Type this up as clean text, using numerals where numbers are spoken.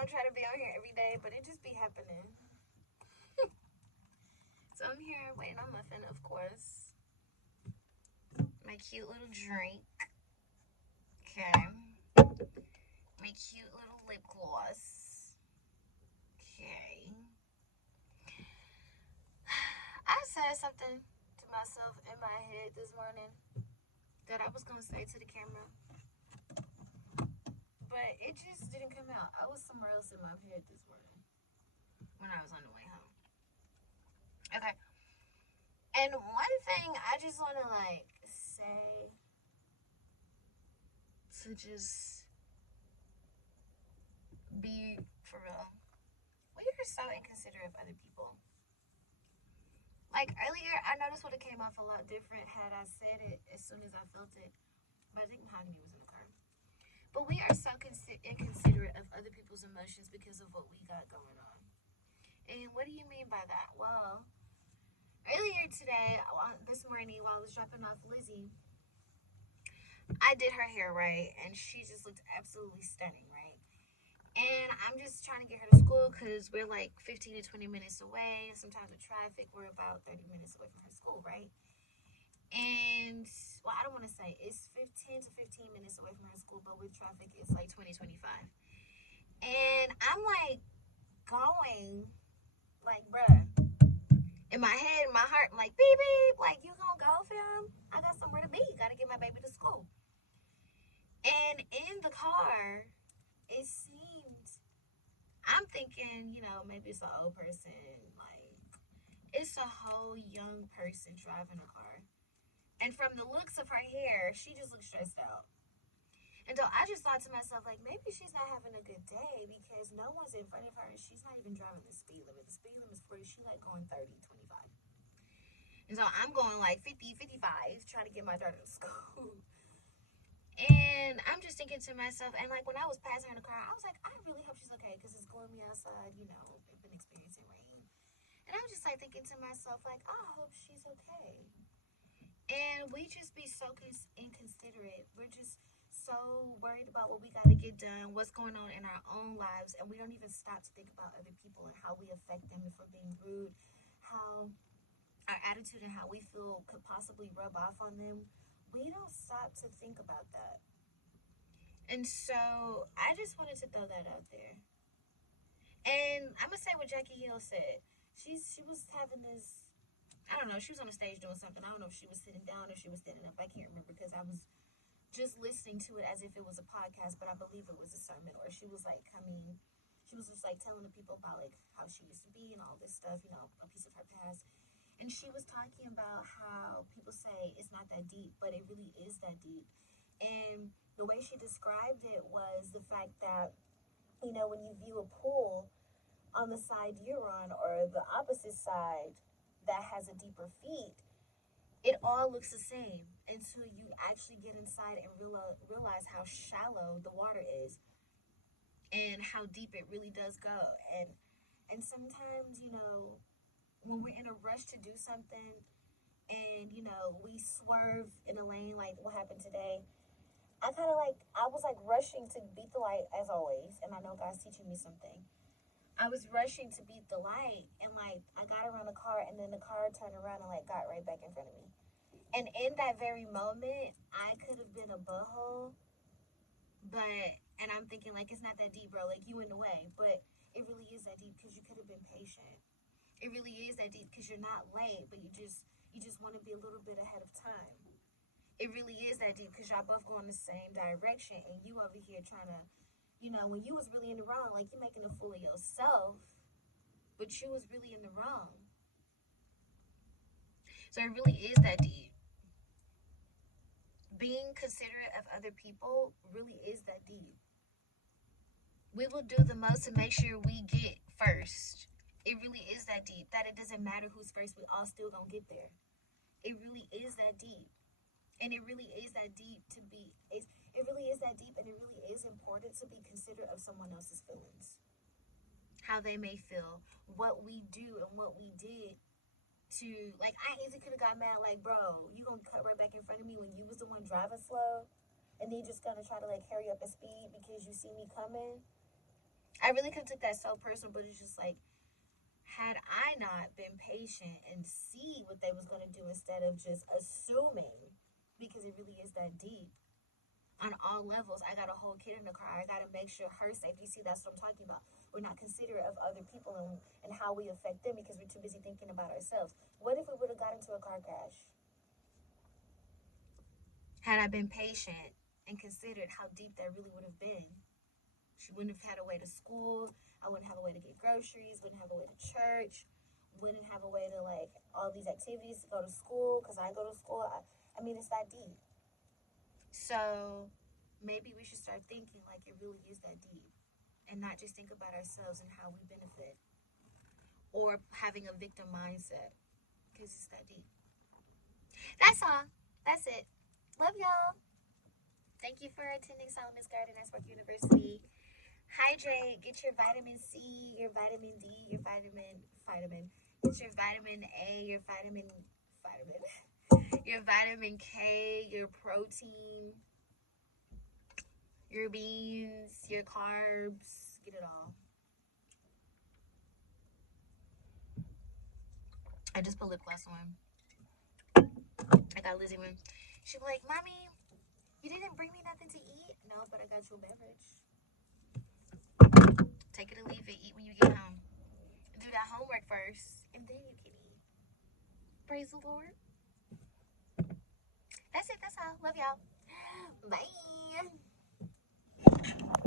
don't try to be on here every day, but it just be happening. So I'm here waiting on Muffin, of course. My cute little drink. Okay. My cute little lip gloss. Okay. I said something to myself in my head this morning that I was going to say to the camera, but it just didn't come out. I was somewhere else in my head this morning when I was on the way home. Okay. And one thing I just want to say to just be for real. We are so inconsiderate of other people. Like earlier, I noticed would have came off a lot different had I said it as soon as I felt it. But I think Mahogany was in the car. But we are so inconsiderate of other people's emotions because of what we got going on. And what do you mean by that? Well, earlier today, this morning, while I was dropping off Lizzie, I did her hair, right? And she just looked absolutely stunning, right? And I'm just trying to get her to school because we're like 15 to 20 minutes away. Sometimes with traffic, we're about 30 minutes away from her school, right? And, well, I don't want to say it's 15 to 15 minutes away from her school, but with traffic, it's like 20, 25. And I'm like going, like, bruh, in my head, in my heart, I'm like, beep, beep, like, you gonna go, fam? I got somewhere to be. Gotta get my baby to school. And in the car, it seemed, I'm thinking, maybe it's an old person, like, it's a whole young person driving a car. And from the looks of her hair, she just looks stressed out. And so I just thought to myself, like, maybe she's not having a good day because no one's in front of her and she's not even driving the speed limit. The speed limit is 40. She's like going 30, 25. And so I'm going like 50, 55, trying to get my daughter to school. And I'm just thinking to myself, and like when I was passing her in the car, I was like, I really hope she's okay because it's gloomy outside, I've been experiencing rain. And I was just like thinking to myself, like, I hope she's okay. And we just be so inconsiderate. We're just so worried about what we got to get done, what's going on in our own lives, and we don't even stop to think about other people and how we affect them if we're being rude, how our attitude and how we feel could possibly rub off on them. We don't stop to think about that. And so I just wanted to throw that out there. And I'm going to say what Jackie Hill said. She was having this, I don't know, she was on the stage doing something. I don't know if she was sitting down or she was standing up. I can't remember because I was just listening to it as if it was a podcast, but I believe it was a sermon. Or she was like she was just like telling the people about like how she used to be and all this stuff, a piece of her past. And she was talking about how people say it's not that deep, but it really is that deep. And the way she described it was the fact that, when you view a pool on the side you're on or the opposite side that has a deeper feet, it all looks the same until you actually get inside and realize how shallow the water is and how deep it really does go. And sometimes, when we're in a rush to do something and, we swerve in a lane like what happened today, I was like rushing to beat the light as always. And I know God's teaching me something. I was rushing to beat the light and like I got around the car and then the car turned around and like got right back in front of me. And in that very moment, I could have been a butthole, and I'm thinking like it's not that deep, bro. Like you in the way, but it really is that deep because you could have been patient. It really is that deep because you're not late, but you just want to be a little bit ahead of time. It really is that deep because y'all both going the same direction, and you over here trying to, when you was really in the wrong, like you're making a fool of yourself, but you was really in the wrong. So it really is that deep. Being considerate of other people really is that deep. We will do the most to make sure we get first. It really is that deep. That it doesn't matter who's first, we all still gonna get there. It really is that deep. And it really is that deep it really is that deep and it really is important to be considerate of someone else's feelings. How they may feel, what we do and what we did to, like, I easily could have got mad, like, bro, you gonna cut right back in front of me when you was the one driving slow, and then you just gonna try to, like, hurry up at speed because you see me coming. I really could have took that so personal, but it's just like, had I not been patient and see what they was gonna do instead of just assuming, because it really is that deep on all levels. I got a whole kid in the car. I gotta make sure her safety. See, that's what I'm talking about. We're not considerate of other people and how we affect them because we're too busy thinking about ourselves. What if we would have got into a car crash? Had I been patient and considered how deep that really would have been, she wouldn't have had a way to school. I wouldn't have a way to get groceries. Wouldn't have a way to church. Wouldn't have a way to like all these activities to go to school because I go to school. I mean, it's that deep. So maybe we should start thinking like it really is that deep, and not just think about ourselves and how we benefit, or having a victim mindset because it's that deep. That's all. That's it. Love y'all. Thank you for attending Solomon's Garden at Spark University. Hydrate. Get your vitamin C, your vitamin D, your vitamin. Get your vitamin A, your your vitamin K, your protein, your beans, your carbs. Get it all. I just put lip gloss on. I got Lizzie one. She be like, Mommy, you didn't bring me nothing to eat? No, but I got you a beverage. Take it or leave it. Eat when you get home. Do that homework first, and then you can eat. Praise the Lord. That's it. That's all. Love y'all. Bye.